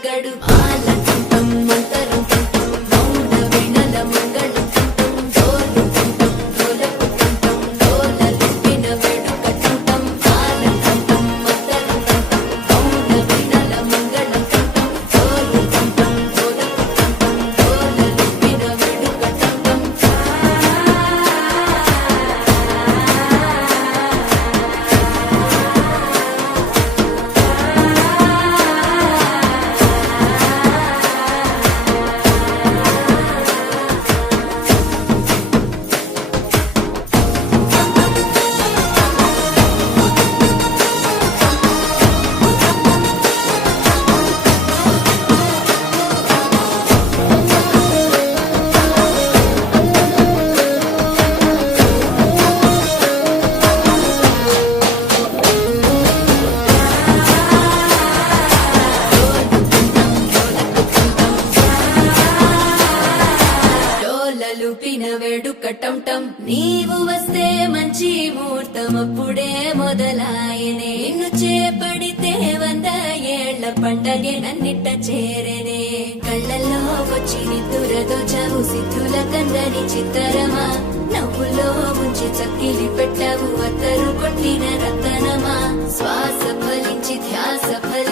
తగ్గడు ఆలంటం మంతరం తంతం మౌన వీణల మంగళం తంతం డోలు తంతం డోలకు తంతం డోలలిప్పిన వేడుక తంతం ఆలంటం మంతరం తంతం మౌన వీణల మంగళం తంతం డోలు తంతం డోలకు తంతం డోలలిప్పిన వేడుక తంతం డోలలుపిన వేడుక టంటం నీవు వస్తే మంచి ముహూర్తం అప్పుడే మొదలాయనే నిన్ను చేపడితే 100 ఏళ్ల పండగే నన్నిట్ట చేరేనే కళ్ళల్లో వచ్చి నిద్దురదోచావు సిద్ధుల కందని చిత్తరమా నవ్వులో ముంచి చక్కిలి పెట్టావు అత్తరు కొట్టిన రతనమా శ్వాస ఫలించి ధ్యాస ఫలించి